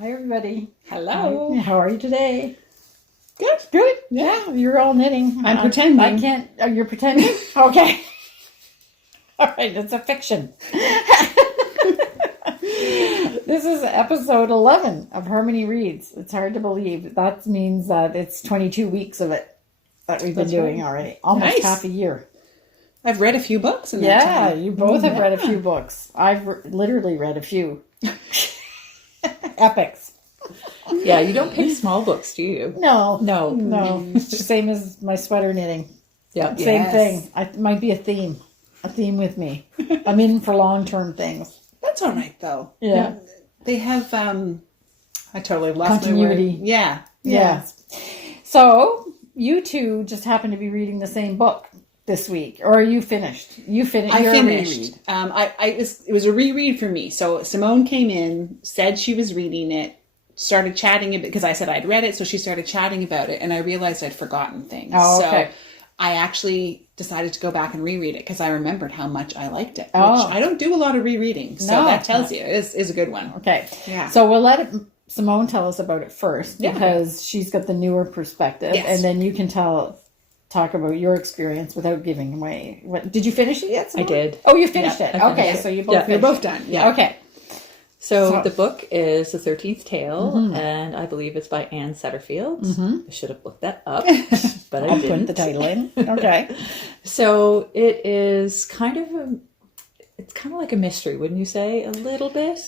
Hi, everybody. Hello. Hi. How are you today? Good. Good. Yeah, you're all knitting. I'm pretending. I can't. Oh, you're pretending? Okay. All right, it's a fiction. This is episode 11 of Harmony Reads. It's hard to believe. That means that it's 22 weeks of it that we've been doing already. Almost Nice. half a year. I've read a few books in that time. You both have read a few books. I've literally read a few. Epics. Yeah, you don't pick small books, do you? No. Same as my sweater knitting. Yeah. Same Yes. thing. It might be a theme with me. I'm in for long-term things. That's all right, though. Yeah. They have, I totally lost Continuity. my word. Yeah. Yeah. So, you two just happen to be reading the same book this week. Or are you finished? You finished. I Your finished. reread. It was a reread for me. So Simone came in, said she was reading it, started chatting a bit because I said I'd read it. So she started chatting about it, and I realized I'd forgotten things. Oh, okay. So I actually decided to go back and reread it because I remembered how much I liked it. Oh. Which I don't do a lot of rereading. So No. that tells you it is a good one. Okay. Yeah. So, we'll let Simone tell us about it first Yeah. because she's got the newer perspective. Yes. And then you can talk about your experience without giving away. What did you finish it yet, Simone? I did. Oh, you finished Yeah, it. I finished Okay, it. so you both Yeah. You're finished both it. done. Yeah. Okay. So the book is The 13th Tale, Mm-hmm. and I believe it's by Anne Setterfield. I should have looked that up, but I I'll didn't. put the title in. Okay. So it is it's kind of like a mystery, wouldn't you say? A little bit?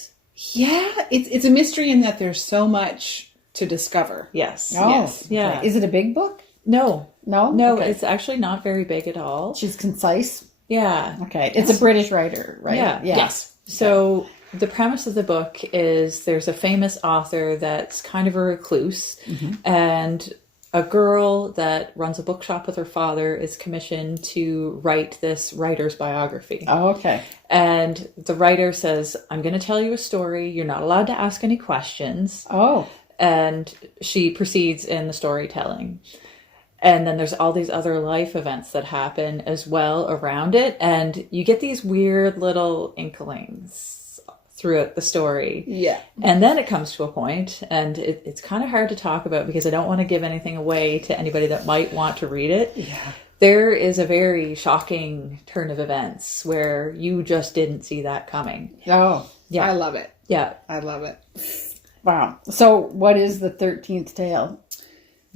Yeah, it's a mystery in that there's so much to discover. Yes. Oh, Yes. Yeah. okay. Is it a big book? No, No? Okay. it's actually not very big at all. She's concise. Yeah. Okay. It's a British writer, right? Yeah. Yes. So the premise of the book is there's a famous author that's kind of a recluse, and a girl that runs a bookshop with her father is commissioned to write this writer's biography. Oh, okay. And the writer says, I'm going to tell you a story. You're not allowed to ask any questions. Oh. And she proceeds in the storytelling. And then there's all these other life events that happen as well around it. And you get these weird little inklings throughout the story. Yeah. And then it comes to a point, and it's kind of hard to talk about because I don't want to give anything away to anybody that might want to read it. Yeah. There is a very shocking turn of events where you just didn't see that coming. Oh. Yeah. I love it. Yeah. I love it. Wow. So, what is the 13th tale?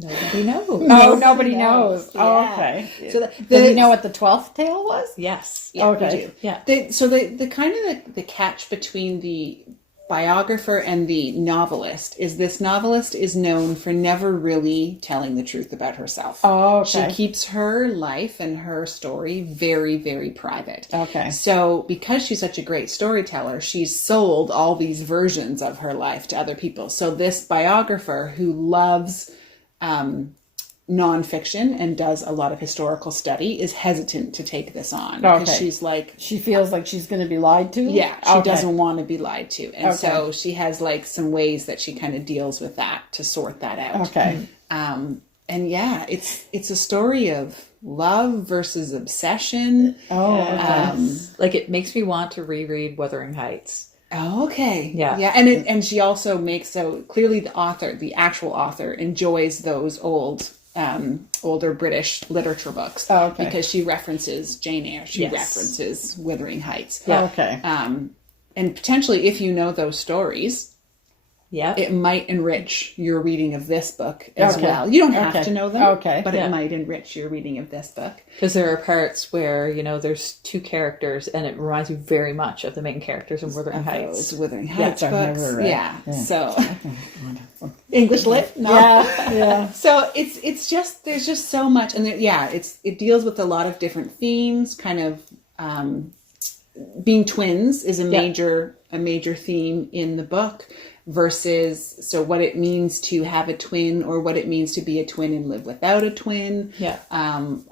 Nobody knows. Oh, nobody knows. Oh, Yeah. okay. So Did you know what the 12th tale was? Yes. Yeah, Okay. we do. Yeah. The kind of the catch between the biographer and the novelist is this novelist is known for never really telling the truth about herself. Oh, okay. She keeps her life and her story very, very private. Okay. So because she's such a great storyteller, she's sold all these versions of her life to other people. So this biographer who loves nonfiction and does a lot of historical study is hesitant to take this on because Okay. she's like, She feels like she's going to be lied to? yeah, she Okay. doesn't want to be lied to. And Okay. so she has like some ways that she kind of deals with that to sort that out. Okay. And yeah, it's a story of love versus obsession. Oh, okay. Like, it makes me want to reread Wuthering Heights. Oh, okay. Yeah. Yeah. And she also makes, so clearly the actual author enjoys those older British literature books. Oh, okay. Because she references Jane Eyre. She Yes. references Wuthering Heights. Yeah. Okay. And potentially if you know those stories, Yeah. it might enrich your reading of this book as Okay. well. You don't have Okay. to know them, Okay. but Yeah. it might enrich your reading of this book. Because there are parts where, there's two characters, and it reminds you very much of the main characters in Wuthering Heights. Those Wuthering Heights I've books. never read. Yeah. Yeah. So English lit? No. Yeah. Yeah. So it's just there's just so much, and it deals with a lot of different themes. Kind of being twins is a major theme in the book. Versus so what it means to have a twin or what it means to be a twin and live without a twin. Yeah.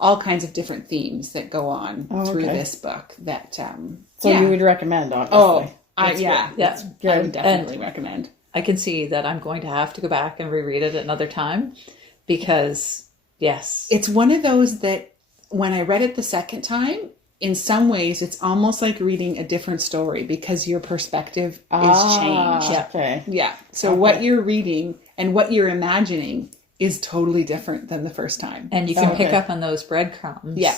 All kinds of different themes that go on through okay. this book. That So you would recommend, obviously. Oh, That's yeah, good. Yeah. That's I good. would definitely recommend. I can see that I'm going to have to go back and reread it another time because, yes. It's one of those that when I read it the second time, in some ways, it's almost like reading a different story because your perspective is changed. Okay. Yeah. So what you're reading and what you're imagining is totally different than the first time. And you can pick up on those breadcrumbs. Yeah.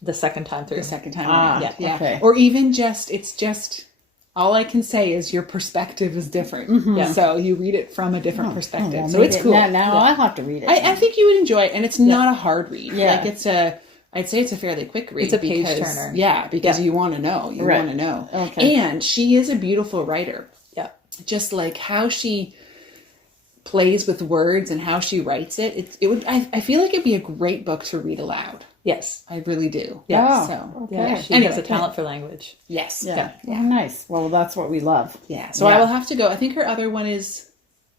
The second time through. The second time around. Yeah. Okay. Or even it's just, all I can say is your perspective is different. Yeah. So you read it from a different perspective. Well, So it's cool. Now I'll have to read it. I think you would enjoy it, and it's not a hard read. Yeah. Like I'd say it's a fairly quick read. It's a page turner. Yeah, because you want to know. You want to know. Okay. And she is a beautiful writer. Yeah. Just like how she plays with words and how she writes it. I feel like it'd be a great book to read aloud. Yes. I really do. Yeah. So Okay. Yeah. She Anyway, has a talent for language. yes. Yeah. Oh, nice. Well, that's what we love. Yeah. So I will have to go. I think her other one is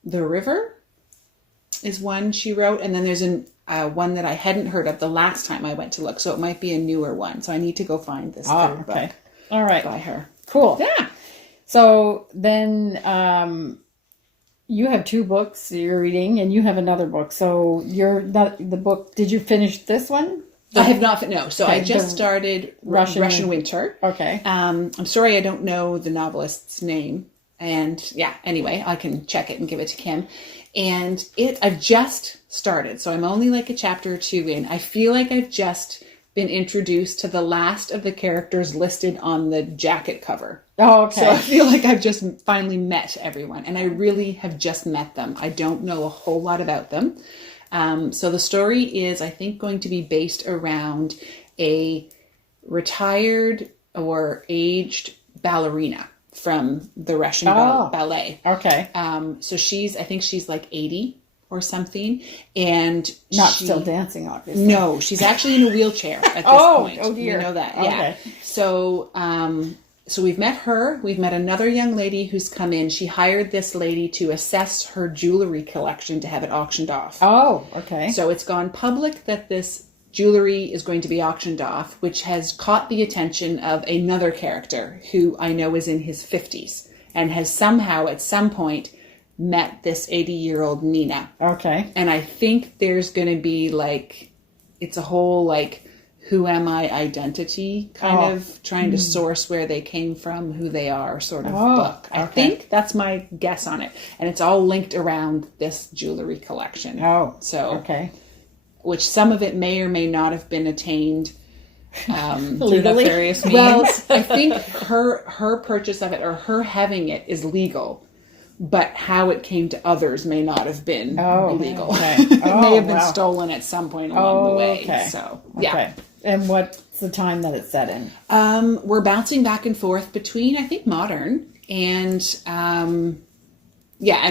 The River is one she wrote. And then there's one that I hadn't heard of the last time I went to look. So it might be a newer one. So I need to go find this third book All right. by her. Cool. Yeah. So then you have 2 books you're reading, and you have another book. So the book, did you finish this one? I have not. No. So Okay, I just the started Russian Winter. Okay. I'm sorry I don't know the novelist's name. And yeah, anyway, I can check it and give it to Kim. And I've just started. So I'm only like a chapter or 2 in. I feel like I've just been introduced to the last of the characters listed on the jacket cover. Oh, okay. So I feel like I've just finally met everyone. And I really have just met them. I don't know a whole lot about them. So the story is, I think, going to be based around a retired or aged ballerina from the Russian ballet. Okay. So I think she's like 80 or something. And Not still dancing, obviously. No, she's actually in a wheelchair at this point. Oh dear. We know that. Okay. Yeah. So we've met her. We've met another young lady who's come in. She hired this lady to assess her jewelry collection to have it auctioned off. Oh, okay. So it's gone public that this jewelry is going to be auctioned off, which has caught the attention of another character who I know is in his 50s and has somehow at some point met this 80-year-old Nina. Okay. And I think there's going to be it's a whole who am I identity kind of trying to source where they came from, who they are sort of book. I think that's my guess on it. And it's all linked around this jewelry collection. Oh, so okay. Which some of it may or may not have been attained Through nefarious means. well, I think her purchase of it or her having it is legal, but how it came to others may not have been illegal. Okay. It may have been stolen at some point along the way. Okay. So yeah. Okay. And what's the time that it's set in? We're bouncing back and forth between I think modern and and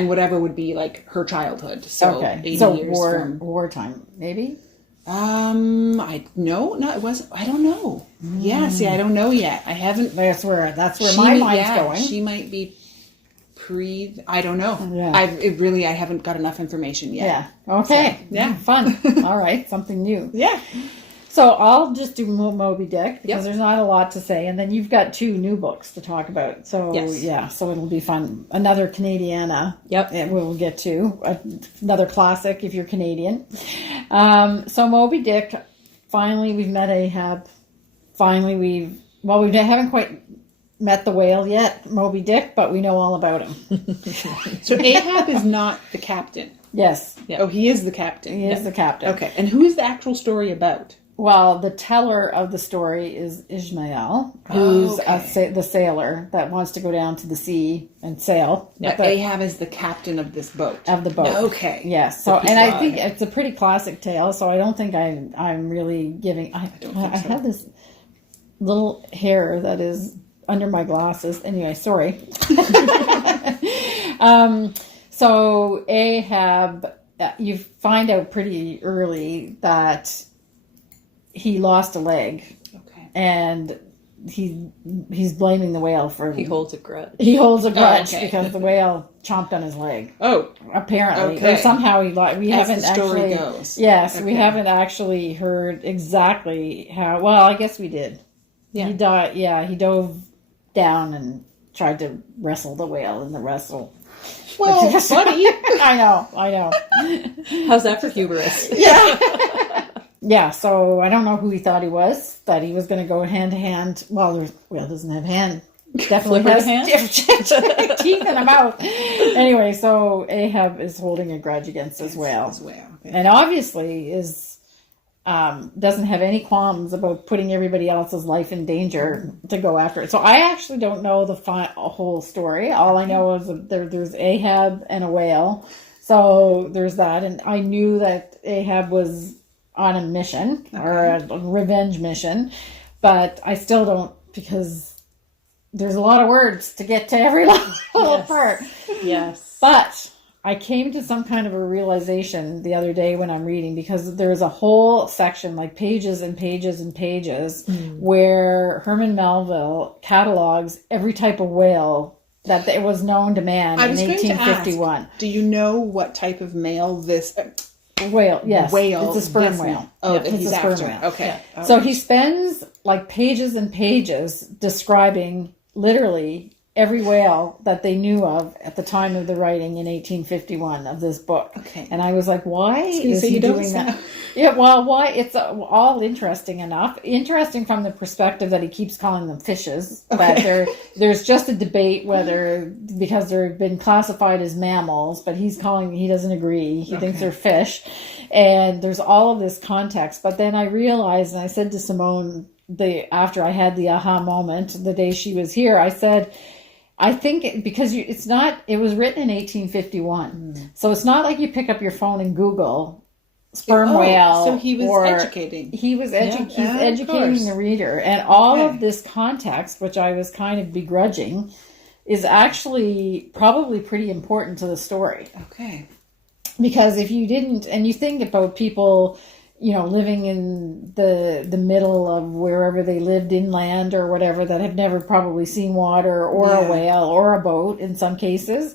whatever would be her childhood. So 80 so years from wartime, maybe? I don't know. Yeah, see, I don't know yet. I haven't. That's where my mind's going. She might be I don't know. Yeah. I haven't got enough information yet. Yeah. Okay. So, yeah. Fun. All right. Something new. Yeah. So I'll just do Moby Dick because Yep. there's not a lot to say, and then you've got 2 new books to talk about. So Yes. so it'll be fun. Another Canadiana. Yep. And we'll get to another classic if you're Canadian. So Moby Dick. Finally, we've met Ahab. Finally, we haven't quite met the whale yet, Moby Dick, but we know all about him. So Ahab is not the captain. Yes. Oh, he is the captain. He is the captain. Okay. And who is the actual story about? Well, the teller of the story is Ishmael, who's the sailor that wants to go down to the sea and sail. Now, Ahab is the captain of this boat. Of the boat. Okay. Yes. So, and I think it's a pretty classic tale, so I don't think I'm really giving... I have this little hair that is under my glasses. Anyway, sorry. So Ahab, you find out pretty early that he lost a leg, and he's blaming the whale for. He holds a grudge. He holds a grudge because the whale chomped on his leg. Oh, apparently, or somehow he lost. We haven't the story actually. Goes. Yes, we haven't actually heard exactly how. Well, I guess we did. Yeah, he died. Yeah, he dove down and tried to wrestle the whale in the wrestle. Well, funny. I know. How's that for hubris? Yeah. yeah, so I don't know who he thought he was, that he was going to go hand to hand. Well, whale doesn't have hand. Definitely has teeth in a mouth. Anyway, so Ahab is holding a grudge against his whale. Okay. And obviously doesn't have any qualms about putting everybody else's life in danger to go after it. So I actually don't know the whole story. All I know is that there's Ahab and a whale. So there's that. And I knew that Ahab was on a mission or a revenge mission, but I still don't, because there's a lot of words to get to every little part. Yes. But I came to some kind of a realization the other day when I'm reading, because there's a whole section, like pages and pages and pages, where Herman Melville catalogs every type of whale that it was known to man in 1851. Do you know what type of male this... Whale, yes. Whale. It's a sperm whale. Oh, Yep, he's it's a sperm after. whale. Okay. Yeah. So he spends like pages and pages describing literally every whale that they knew of at the time of the writing in 1851 of this book. Okay. And I was like, why is he doing that? Yeah, well, why? It's all interesting enough. Interesting from the perspective that he keeps calling them fishes. Okay. But there's just a debate whether, because they've been classified as mammals, but he doesn't agree. He thinks they're fish. And there's all of this context. But then I realized, and I said to Simone, after I had the aha moment, the day she was here, I said, I think because it was written in 1851. So it's not like you pick up your phone and Google sperm whale. So he was educating. He's educating the reader. And all of this context, which I was kind of begrudging, is actually probably pretty important to the story. Okay. Because if you didn't, and you think about people, living in the middle of wherever they lived inland or whatever, that have never probably seen water or a whale or a boat in some cases,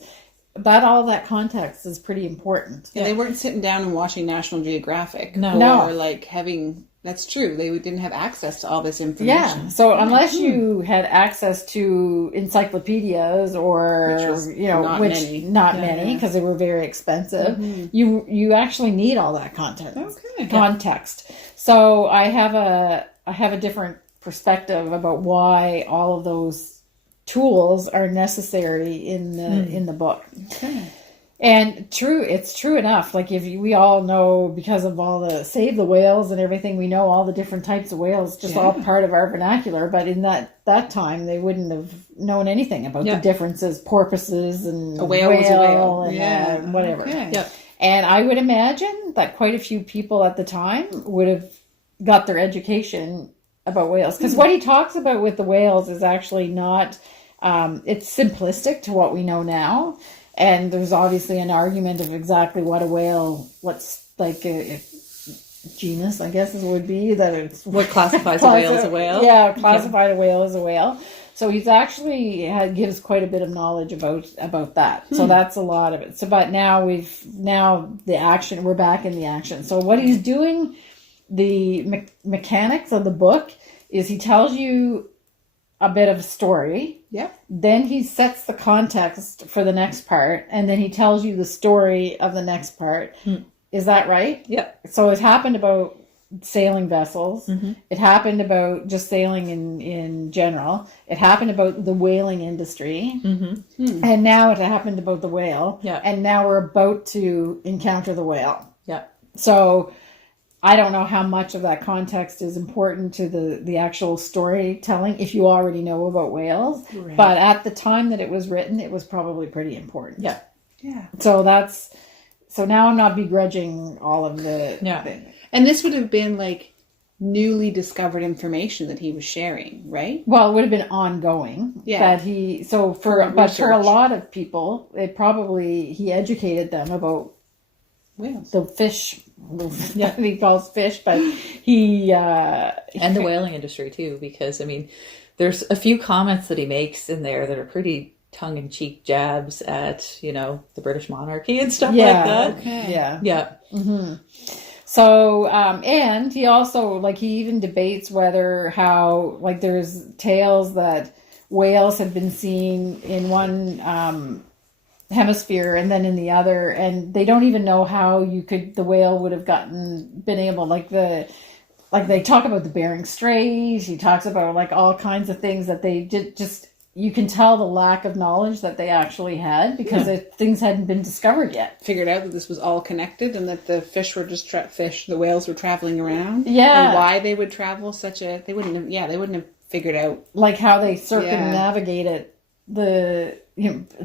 all that context is pretty important. Yeah, they weren't sitting down and watching National Geographic. No. Or like having... That's true. They didn't have access to all this information. Yeah. So unless you had access to encyclopedias or, not many, because they were very expensive, you actually need all that context. So I have a different perspective about why all of those tools are necessary in the book. Okay. And it's true enough. Like we all know, because of all the Save the Whales and everything, we know all the different types of whales, just all part of our vernacular. But in that time, they wouldn't have known anything about the differences, porpoises and a whale was a whale. And whatever. Okay. Yep. And I would imagine that quite a few people at the time would have got their education about whales. Because what he talks about with the whales is actually not, it's simplistic to what we know now. And there's obviously an argument of exactly what a whale, what's like a genus, I guess it would be, that it's what classifies a whale as a whale. Yeah, classified a whale as a whale. So he's actually gives quite a bit of knowledge about that. So that's a lot of it. So, but now the action, we're back in the action. So what he's doing, the mechanics of the book is he tells you a bit of story. Yeah. Then he sets the context for the next part, and then he tells you the story of the next part. Is that right? Yeah. So it happened about sailing vessels. It happened about just sailing in general. It happened about the whaling industry. And now it happened about the whale. Yeah. And now we're about to encounter the whale. Yeah. So I don't know how much of that context is important to the actual storytelling if you already know about whales. Right. But at the time that it was written, it was probably pretty important. Yeah. Yeah. So now I'm not begrudging all of the thing. And this would have been like newly discovered information that he was sharing, right? Well, it would have been ongoing. Yeah. But for a lot of people, he educated them about whales. The fish. That he calls fish, but he and the whaling industry too, because I mean, there's a few comments that he makes in there that are pretty tongue-in-cheek jabs at the British monarchy and stuff like that. Okay. Yeah. Mm-hmm. So and he also he even debates how there's tales that whales have been seen in one hemisphere and then in the other, and they don't even know how the whale would have been able, like they talk about the Bering Strait. He talks about like all kinds of things that they just you can tell the lack of knowledge that they actually had because things hadn't been discovered yet. Figured out that this was all connected and that the fish were just the whales were traveling around. Yeah. And why they would travel they wouldn't have figured out. Like how they circumnavigated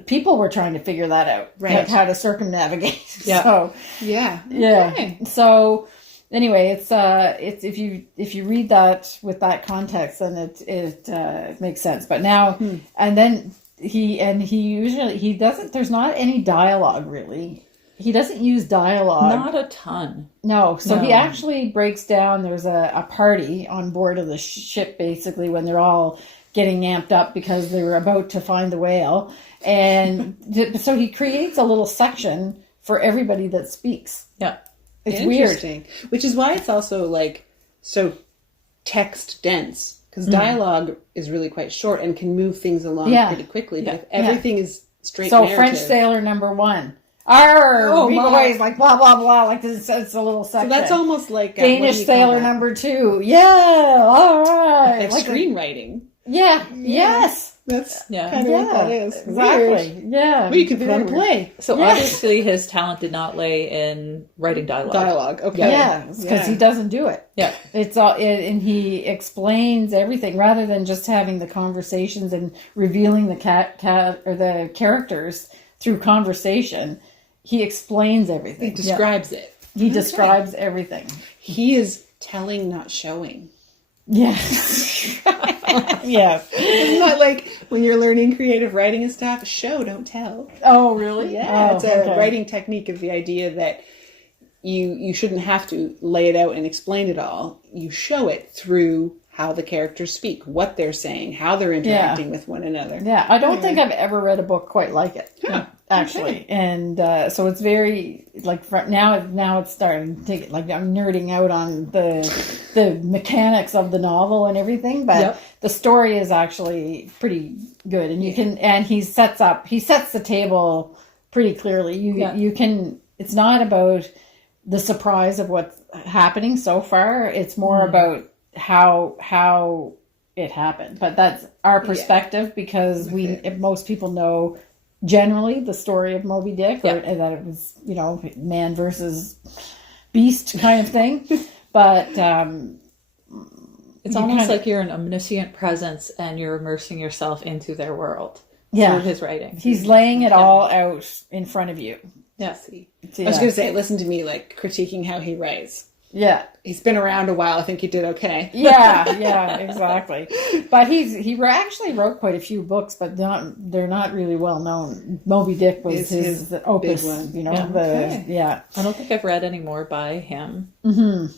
people were trying to figure that out. Right. Like how to circumnavigate. Yeah. So, Yeah. yeah. Okay. So anyway, it's if you read that with that context, then it makes sense. But now and then he doesn't. There's not any dialogue really. He doesn't use dialogue. Not a ton. No. So No. he actually breaks down. There's a party on board of the ship basically when they're all getting amped up because they were about to find the whale, and so he creates a little section for everybody that speaks. Yeah. It's weird. Interesting. Which is why it's also like so text dense, because dialogue is really quite short and can move things along pretty quickly. But if everything is straight So narrative, French sailor number 1. Arr! Oh, we my. boys, like blah blah blah, like this. It's a little section. so that's almost like Danish sailor number 2. Yeah, all right. like screenwriting. Yeah. Yes. That's Yeah. kind of what that is. Exactly. Weird. Yeah. Well, you can put on a play. So Yeah. obviously his talent did not lay in writing dialogue. Dialogue. Okay. Yeah, because he doesn't do it. Yeah. It's all, and he explains everything rather than just having the conversations and revealing the or the characters through conversation. He explains everything. He describes it. He describes everything. He is telling, not showing. Yes. Yes. Isn't that like when you're learning creative writing and stuff? Show, don't tell. Oh, really? Yeah, Oh, it's a okay. writing technique of the idea that you shouldn't have to lay it out and explain it all. You show it through how the characters speak, what they're saying, how they're interacting with one another. Yeah, I don't think I've ever read a book quite like it. Huh. Actually, and so it's very like now it's starting to like I'm nerding out on the mechanics of the novel and everything, but the story is actually pretty good, and you can he sets the table pretty clearly. You can. It's not about the surprise of what's happening so far. It's more about how it happened, but that's our perspective because most people know. Generally, the story of Moby Dick, and that it was, man versus beast kind of thing. But it's almost like you're an omniscient presence and you're immersing yourself into their world through his writing. He's laying it all out in front of you. Yeah. I was going to say, listen to me, like critiquing how he writes. Yeah. He's been around a while. I think he did okay. Yeah, exactly. But he actually wrote quite a few books, but they're not really well known. Moby Dick was his opus, one. I don't think I've read any more by him. Mm-hmm.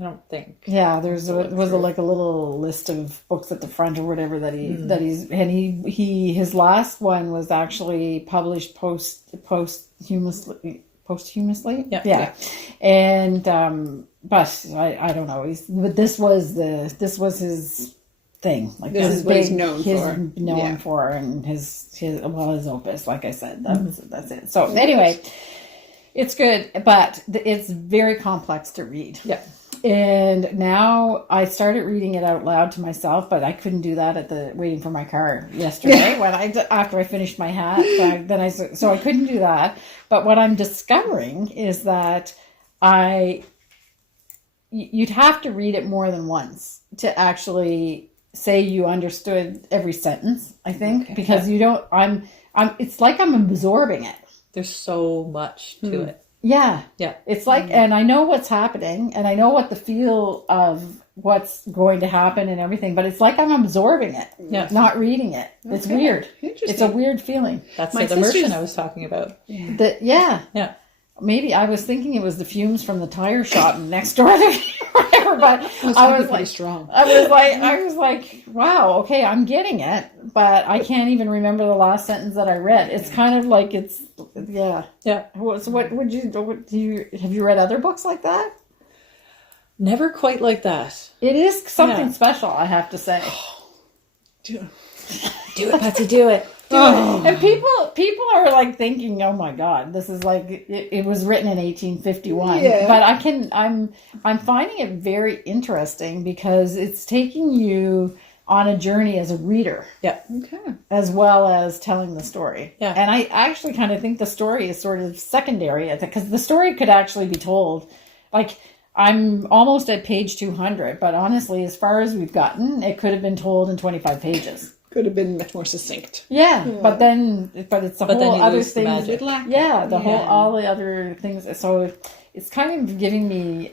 I don't think. Yeah, was like a little list of books at the front or whatever that his last one was actually published posthumously. Yeah. And but I don't know. But this was his thing. Like this is what he's known for, and his opus. Like I said, that's it. So anyway, it's good, but it's very complex to read. Yeah. And now I started reading it out loud to myself, but I couldn't do that waiting for my car yesterday after I finished my hat. So I couldn't do that. But what I'm discovering is that you'd have to read it more than once to actually say you understood every sentence, I think, because you don't, it's like I'm absorbing it. There's so much to it. Yeah. Yeah. It's like, and I know what's happening and I know what the feel of what's going to happen and everything, but it's like I'm absorbing it, not reading it. It's weird. It's a weird feeling. That's the immersion I was talking about. Yeah. Maybe I was thinking it was the fumes from the tire shop next door or whatever, but I was like, strong. I was like, wow, okay, I'm getting it, but I can't even remember the last sentence that I read. It's kind of like yeah. So have you read other books like that? Never quite like that. It is something special, I have to say. Do it, Betsy, do it. And people are like thinking, "Oh my God, this is like it was written in 1851." Yeah. But I'm finding it very interesting because it's taking you on a journey as a reader. Yeah. Okay. As well as telling the story. Yeah. And I actually kind of think the story is sort of secondary, because the story could actually be told. Like, I'm almost at page 200, but honestly, as far as we've gotten, it could have been told in 25 pages. Could have been much more succinct. Yeah, but it's the whole other things. Yeah, all the other things. So it's kind of giving me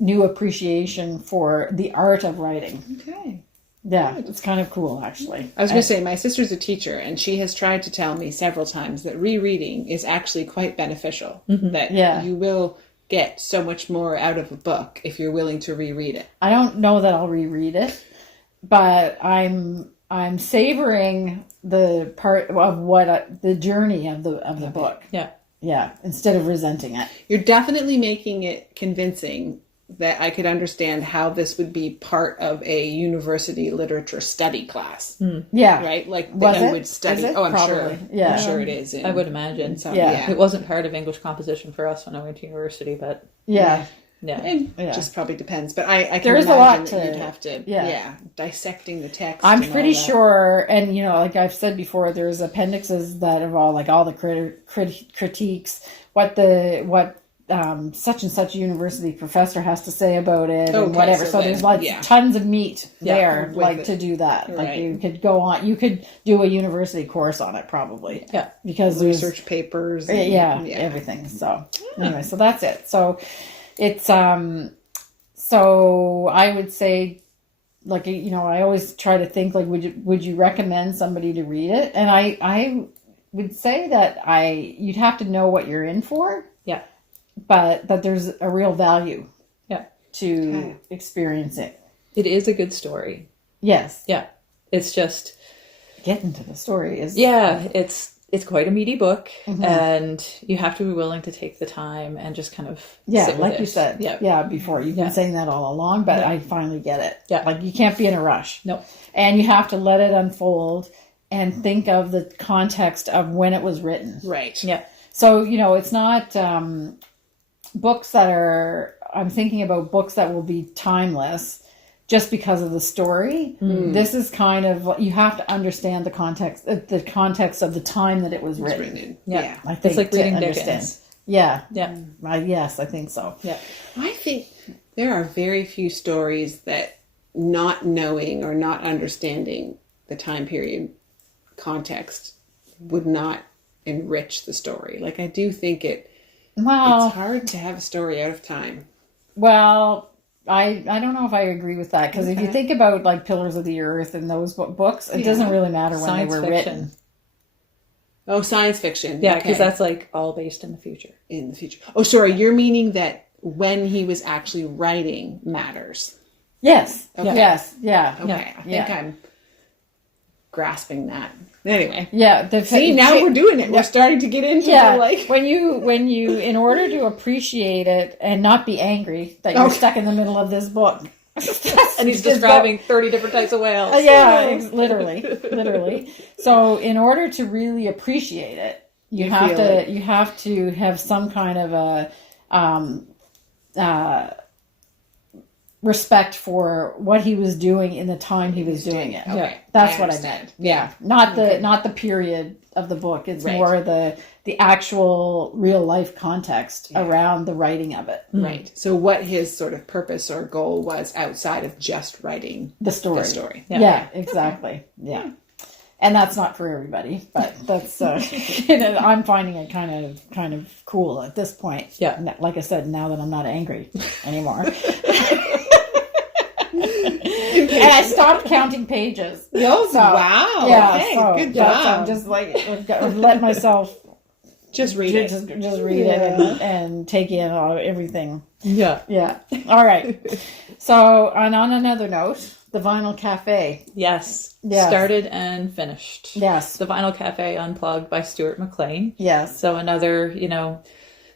new appreciation for the art of writing. Okay. Yeah, it's kind of cool, actually. I was going to say, my sister's a teacher, and she has tried to tell me several times that rereading is actually quite beneficial. That you will get so much more out of a book if you're willing to reread it. I don't know that I'll reread it, but I'm savoring the part of the journey of the book. Yeah, instead of resenting it. You're definitely making it convincing that I could understand how this would be part of a university literature study class. Yeah. Right? Like that you would study. Oh, I'm Probably. sure. Yeah. I'm sure it is. I would imagine. Yeah. It wasn't part of English composition for us when I went to university, but Yeah. It just probably depends. But I can There's imagine a lot that to you'd have to, dissecting the text. I'm and all pretty that. sure, and like I've said before, there's appendixes that are all like all the critiques, what such and such university professor has to say about it, and whatever. So there's like tons of meat there, to do that. Right. Like you could go on, you could do a university course on it probably. Yeah, because research papers. And, everything. So anyway, so that's it. So it's so I would say, like, I always try to think, like, would you recommend somebody to read it? And I would say that you'd have to know what you're in for. Yeah. But that there's a real value. Yeah. To experience it. It is a good story. Yes. Yeah. It's just getting to the story is it's quite a meaty book, and you have to be willing to take the time and just kind of sit with like it. you said. Yeah. Before you've been saying that all along, but I finally get it. Yeah. Like you can't be in a rush. Nope. And you have to let it unfold and think of the context of when it was written. Right. Yeah. So, it's not books that are, I'm thinking about books that will be timeless just because of the story. This is kind of, you have to understand the context of the time that it was written. Yeah. I think it's like reading understand. Dickens. Yeah. Yeah. Yes, I think so. Yeah. I think there are very few stories that not knowing or not understanding the time period context would not enrich the story. Like, I do think it's hard to have a story out of time. Well, I don't know if I agree with that, because if you think about like Pillars of the Earth and those books, it doesn't really matter when Science they were fiction. written. Oh, science fiction. Yeah, because that's like all based in the future. In the future. Oh, sorry, you're meaning that when he was actually writing matters. Yes. Okay. Yes. Yeah. Okay. I think I'm grasping that. Anyway. Yeah. See, now we're doing it. We're starting to get into the, when you in order to appreciate it and not be angry that you're stuck in the middle of this book. And he's describing 30 different types of whales. Literally. So in order to really appreciate it, you have to have some kind of a respect for what he was doing in the time he was doing it. Okay. That's what I meant. Yeah. Not the period of the book. It's more the actual real life context around the writing of it. Right. So what his sort of purpose or goal was outside of just writing the story. Yeah, exactly. Yeah. And that's not for everybody, but that's I'm finding it kind of cool at this point. Yeah. Like I said, now that I'm not angry anymore. And I stopped counting pages. Wow. Yeah. Okay, good job. I'm just like let myself just read it. Just read it and take in everything. Yeah. Yeah. All right. So, and on another note, the Vinyl Cafe. Yes. Yes. Started and finished. Yes. The Vinyl Cafe Unplugged by Stuart McLean. Yes. So another,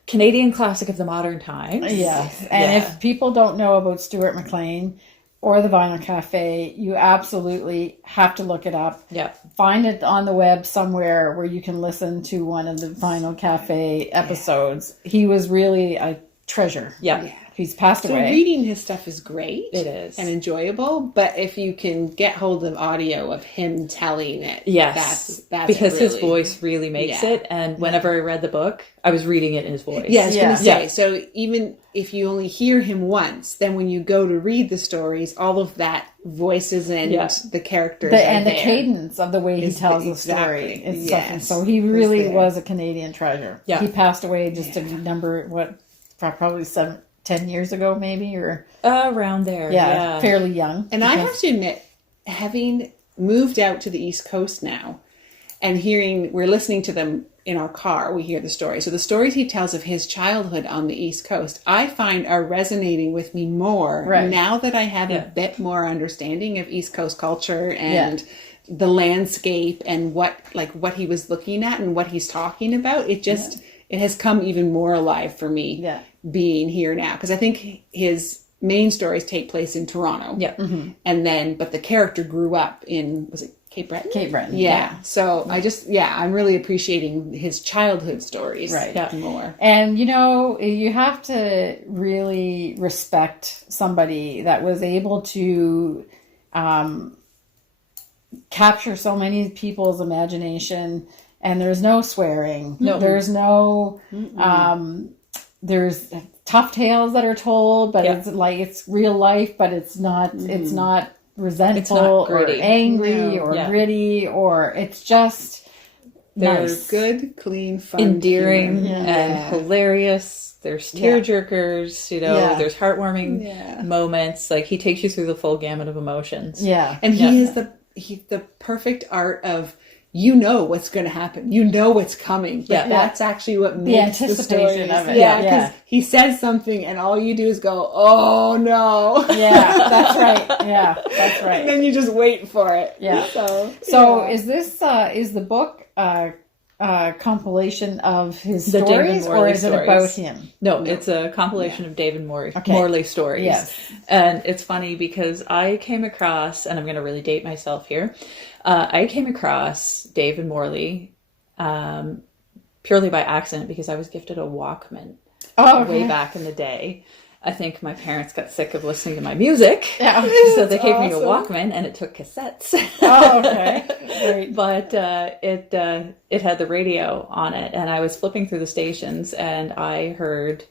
Canadian classic of the modern times. Yes. And if people don't know about Stuart McLean, or the Vinyl Cafe, you absolutely have to look it up. Yeah. Find it on the web somewhere where you can listen to one of the Vinyl Cafe episodes. He was really a treasure. Yeah. He's passed So away. reading his stuff is great. It is. And enjoyable, but if you can get hold of audio of him telling it, Yes. that's because really, his voice really makes Yeah. it. And whenever I read the book, I was reading it in his voice. Yeah, I was going to say, Yeah. so even if you only hear him once, then when you go to read the stories, all of that voices and the characters and are the there. cadence of the way he tells the story. It's something. So he really was a Canadian treasure. Yeah. He passed away just a number, probably 10 years ago, maybe, or Around there. Yeah. fairly young. And I have to admit, having moved out to the East Coast now, and we're listening to them in our car, we hear the story. So the stories he tells of his childhood on the East Coast, I find are resonating with me more now that I have a bit more understanding of East Coast culture and the landscape and what he was looking at and what he's talking about. It just, it has come even more alive for me being here now. Because I think his main stories take place in Toronto. Yeah. Mm-hmm. And then, but the character grew up in, was it Cape Breton? Cape Breton. Yeah. So I just, I'm really appreciating his childhood stories more. And, you have to really respect somebody that was able to capture so many people's imagination. And there's no swearing. No. There's no, there's tough tales that are told, but it's real life, but it's not resentful or angry or gritty, or it's just nice. Good, clean, fun, endearing humor. and hilarious. There's tearjerkers, there's heartwarming moments. Like, he takes you through the full gamut of emotions. Yeah. And he has the perfect art of, what's going to happen. What's coming. But that's actually what makes the anticipation stories. of it. Yeah, because he says something and all you do is go, oh no. Yeah, that's right. Yeah, that's right. And then you just wait for it. Yeah. So is this, is the book compilation of his The David stories, Morley or is it stories. about him? No, it's a compilation of David Morley stories. Yes. And it's funny because I came across, and I'm going to really date myself here, I came across David Morley purely by accident because I was gifted a Walkman way back in the day. I think my parents got sick of listening to my music, so they gave me a Walkman, and it took cassettes. Oh, okay. Great. But it had the radio on it, and I was flipping through the stations, and I heard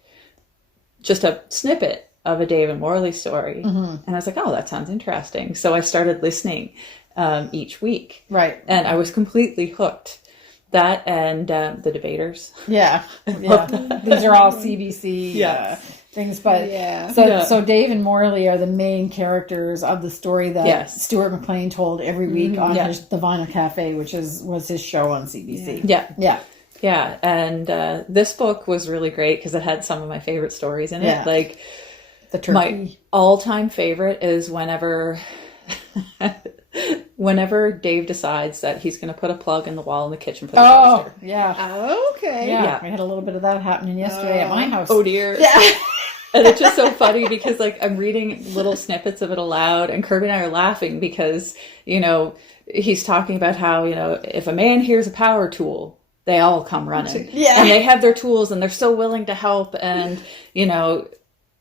just a snippet of a David Morley story, and I was like, "Oh, that sounds interesting." So I started listening each week, and I was completely hooked. That and the Debaters. Yeah. These are all CBC things, but so Dave and Morley are the main characters of the story that Stuart McLean told every week on the Vinyl Cafe, which was his show on CBC. Yeah, and this book was really great because it had some of my favorite stories in it. Like, the turkey. My all-time favorite is whenever Dave decides that he's going to put a plug in the wall in the kitchen for the toaster. Okay. Yeah, we had a little bit of that happening yesterday at my house. Oh dear. Yeah. And it's just so funny because, like, I'm reading little snippets of it aloud, and Kirby and I are laughing because, he's talking about how, if a man hears a power tool, they all come running. Yeah. And they have their tools, and they're so willing to help. And,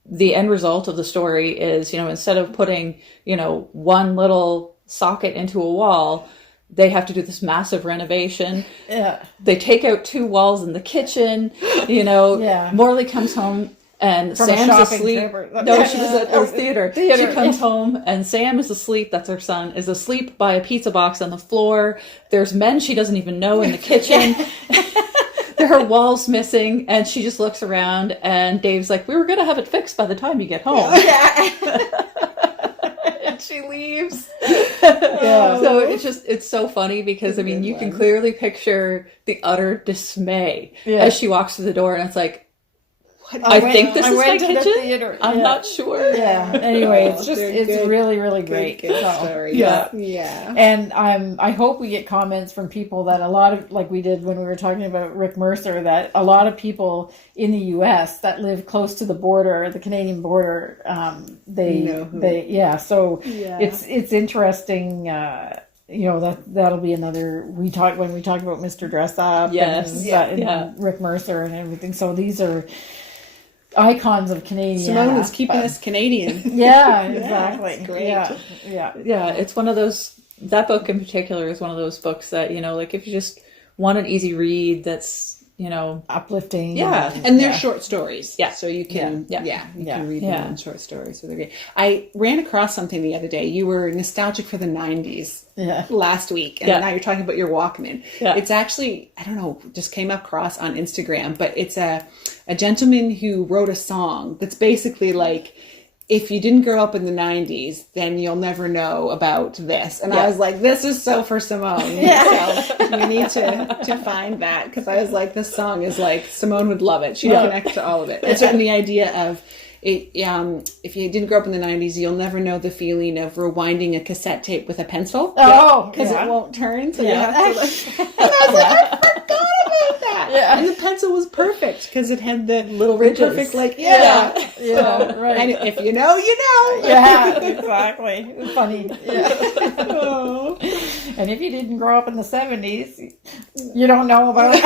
the end result of the story is, instead of putting, one little socket into a wall, they have to do this massive renovation. Yeah. They take out 2 walls in the kitchen. Morley comes home and From Sam's asleep. No, she was at the theater. She comes home and Sam is asleep. That's her son, is asleep by a pizza box on the floor. There's men she doesn't even know in the kitchen. There are walls missing, and she just looks around, and Dave's like, "We were going to have it fixed by the time you get home." And she leaves. So it's so funny because, you can clearly picture the utter dismay as she walks through the door, and it's like, I think this I is went my to the kitchen. theater. I'm Yeah. not sure. Yeah. Anyway, it's They're it's good. really, really great. Good So, stories. yeah. Yeah. And I hope we get comments from people that a lot of, like we did when we were talking about Rick Mercer, that a lot of people in the U.S. that live close to the border, the Canadian border, So Yeah. it's interesting. That'll be another. When we talk about Mr. Dress Up, Yes. and Rick Mercer and everything. So these are icons of Canadiana. Simone is keeping us Canadian. Yeah, exactly. it's great. Yeah. It's one of those, that book in particular is one of those books that, like if you just want an easy read that's, Uplifting. And they're short stories. Yeah. So you can, you can read Yeah. them in short stories. So they're great. I ran across something the other day. You were nostalgic for the 90s last week. And now you're talking about your Walkman. Yeah. It's actually, I don't know, just came across on Instagram, but it's a gentleman who wrote a song that's basically like, if you didn't grow up in the 90s, then you'll never know about this. And I was like, this is so for Simone. So we need to find that, because I was like, this song is like, Simone would love it. She'd connect to all of it. It's the idea of, if you didn't grow up in the 90s, you'll never know the feeling of rewinding a cassette tape with a pencil. Because it won't turn. So you have to and I was like, I forgot about that. Yeah. And the pencil was perfect because it had the little ridges. Perfect, like, right. And if you know, you know. Yeah, exactly. Funny. Yeah. And if you didn't grow up in the 70s, you don't know about it.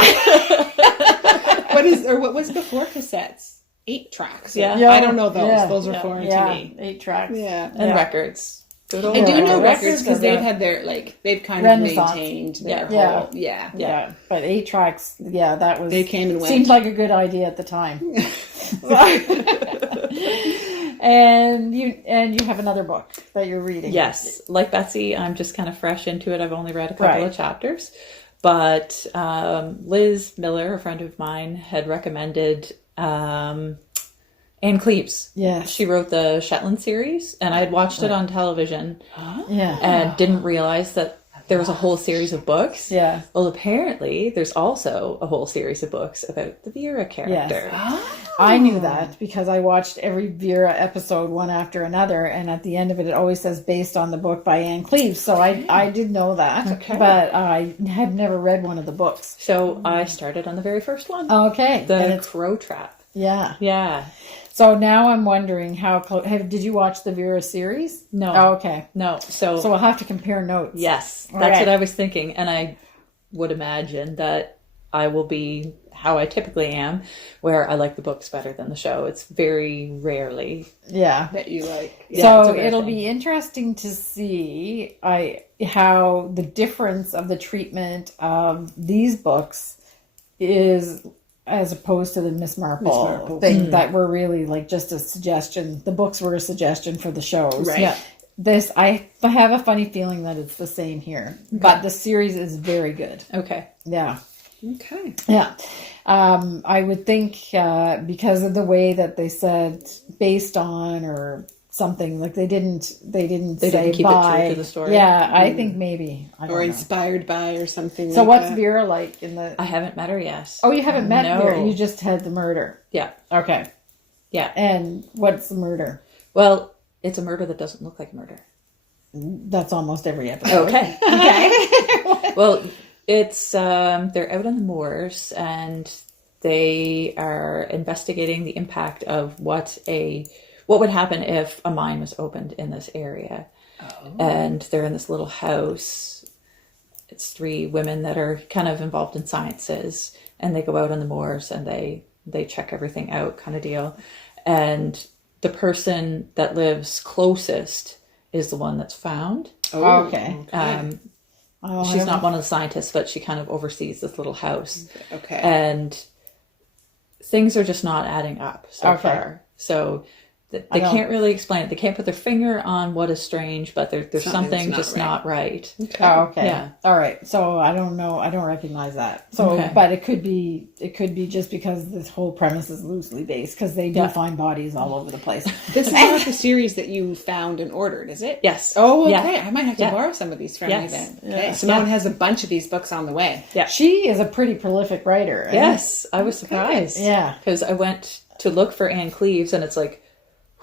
What was before cassettes? 8 tracks. Yeah. I don't know those. Yeah. Those are foreign to me. 8 tracks. Yeah. And records. Good old I do know records records because are they've the had their, they've kind Renaissance. of maintained their Yeah. whole, Yeah. But 8 tracks, that was, they came and went. seemed like a good idea at the time. And you have another book that you're reading. Yes. Like Betsy, I'm just kind of fresh into it. I've only read a couple of chapters. But Liz Miller, a friend of mine, had recommended Anne Cleeves. Yes. She wrote the Shetland series, and I had watched it on television and didn't realize that there was a whole series of books. Yeah. Well, apparently, there's also a whole series of books about the Vera character. Yes. I knew that because I watched every Vera episode one after another, and at the end of it, it always says based on the book by Anne Cleeves. So I did know that, but I had never read one of the books. So I started on the very first one. Okay. The Crow Trap. Yeah. Yeah. So now I'm wondering did you watch the Vera series? No. Oh, okay. No. So we'll have to compare notes. Yes. That's what I was thinking. And I would imagine that I will be how I typically am, where I like the books better than the show. It's very rarely that you like. So it'll be interesting to see how the difference of the treatment of these books is as opposed to the Miss Marple thing that were really like just a suggestion. The books were a suggestion for the shows. Right. Yeah. This, I have a funny feeling that it's the same here, but the series is very good. Okay. Yeah. Okay. Yeah. I would think because of the way that they said based on or something, like they didn't say didn't keep by. it true to the story. Yeah, I think maybe. I don't know. Inspired by or something So like what's that. Vera like in the... I haven't met her yet. Oh, you haven't met No. Vera. You just had the murder. Yeah. Okay. Yeah. And what's the murder? Well, it's a murder that doesn't look like a murder. That's almost every episode. Okay. Okay. Well, it's they're out on the moors and they are investigating the impact of what would happen if a mine was opened in this area. Oh. And they're in this little house. It's 3 women that are kind of involved in sciences, and they go out on the moors and they check everything out, kind of deal. And the person that lives closest is the one that's found. Oh, okay. She's not one of the scientists, but she kind of oversees this little house. Okay. And things are just not adding up so far. So they can't really explain it. They can't put their finger on what is strange, but there's something just not right. Okay. Oh, okay. Yeah. All right. So I don't know. I don't recognize that. So, but it could be just because this whole premise is loosely based because they do find bodies all over the place. This is not the series that you found and ordered, is it? Yes. Oh, okay. Yeah. I might have to borrow some of these from you then. Okay. Yeah. Simone has a bunch of these books on the way. Yeah. She is a pretty prolific writer. Yes. I was surprised. Yeah. Because I went to look for Anne Cleeves, and it's like,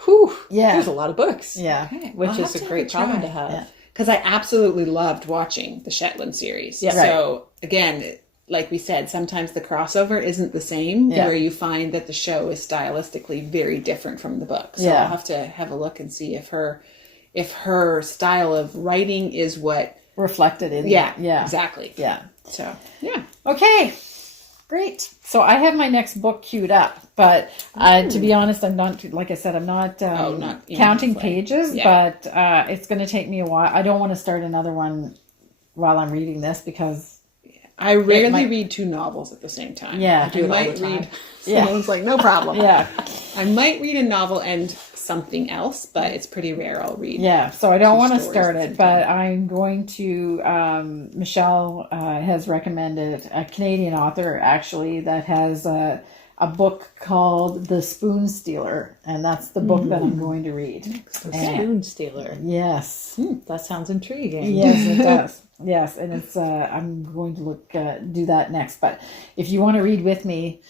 whew, Yeah. there's a lot of books. Yeah. Okay. Which I'll is have a to great have a problem to try. have. Yeah. Because I absolutely loved watching the Shetland series. Yeah. So again, like we said, sometimes the crossover isn't the same, Yeah. where you find that the show is stylistically very different from the book. So Yeah. I'll have to have a look and see if her style of writing is what. Reflected in. Yeah. Yeah. Exactly. Yeah. So yeah. Okay. Great. So I have my next book queued up, but to be honest, I'm not, like I said, I'm not, not counting like- pages, yeah. but it's going to take me a while. I don't want to start another one while I'm reading this because, I rarely might- read two novels at the same time. Yeah. I Do it all might the time. read. Yeah. Someone's like, no problem. yeah, I might read a novel and something else, but it's pretty rare I'll read. yeah. So I don't Two want to stories start at the it, same but I'm going to, Michelle has recommended a Canadian author actually that has a book called The Spoon Stealer, and that's the book that I'm going to read. And- Spoon Stealer. yes. That sounds intriguing. Yes, it does. Yes, and it's I'm going to do that next. But if you want to read with me,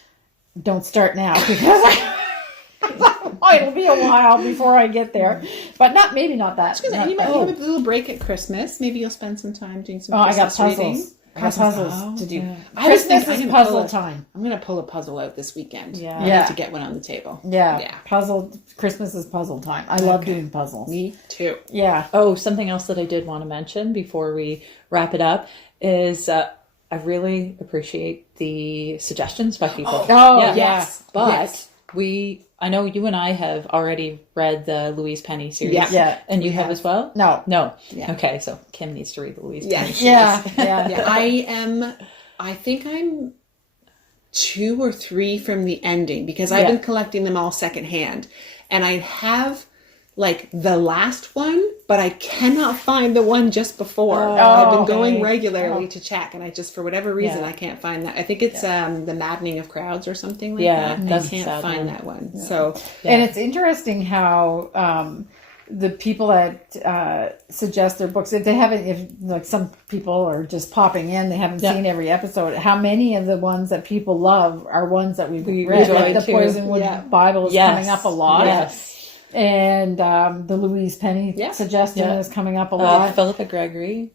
don't start now because it'll be a while before I get there. But maybe not that. You might have a little break at Christmas. Maybe you'll spend some time doing some I got Christmas reading. puzzles. I got puzzles to do. yeah. I was Christmas thinking is I'm gonna puzzle pull time. I'm going to pull a puzzle out this weekend. Yeah. I Yeah. need to get one on the table. Yeah, Yeah. puzzle. Christmas is puzzle time. I love doing puzzles. Me too. Yeah. Oh, something else that I did want to mention before we wrap it up is I really appreciate the suggestions by people. Oh, Yeah. yes. But Yes. I know you and I have already read the Louise Penny series. Yeah. Yeah. And you have as well? No. No. Yeah. Okay, so Kim needs to read the Louise Yeah. Penny series. Yeah. Yeah. Yeah, I think I'm 2 or 3 from the ending because I've Yeah. been collecting them all secondhand. And I have like the last one, but I cannot find the one just before. I've been going okay. regularly to check, and I just, for whatever reason, Yeah. I can't find that. I think it's The Maddening of Crowds or something like Yeah, that. that's I a can't sad find one. that one. So And it's interesting how the people that suggest their books, if they haven't, if like some people are just popping in, they haven't seen every episode. How many of the ones that people love are ones that we've read? enjoy Like the too. Poisonwood Yeah. Bible is coming up a lot. Yes. And the Louise Penny suggestion is coming up a lot. Philippa Gregory.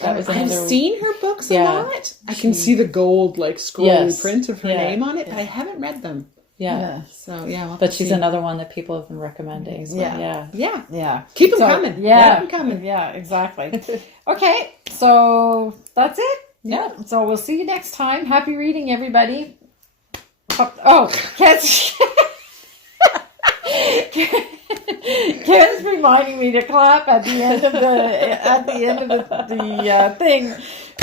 That was I've another seen her books a Yeah. lot. I can see the gold, like, scrolly Yes. print of her Yeah. name on it, but I haven't read them. Yeah. So, yeah. we'll have But to she's see. another one that people have been recommending. So, Yeah. yeah. Yeah. Yeah. Keep 'em So, coming. Yeah. Keep 'em coming. Yeah, exactly. Okay, so that's it. Yeah. So we'll see you next time. Happy reading, everybody. Oh, catch. Ken's reminding me to clap at the end of the thing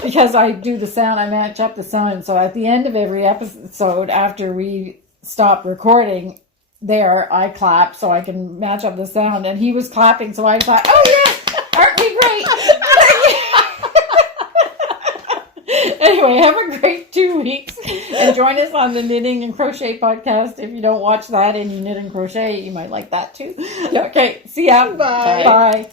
because I do the sound. I match up the sound. So at the end of every episode, after we stop recording, I clap so I can match up the sound. And he was clapping, so I clap. Oh yes, aren't we great? Anyway, have a great 2 weeks and join us on the Knitting and Crochet podcast. If you don't watch that and you knit and crochet, you might like that too. Okay, see ya. Bye. Bye.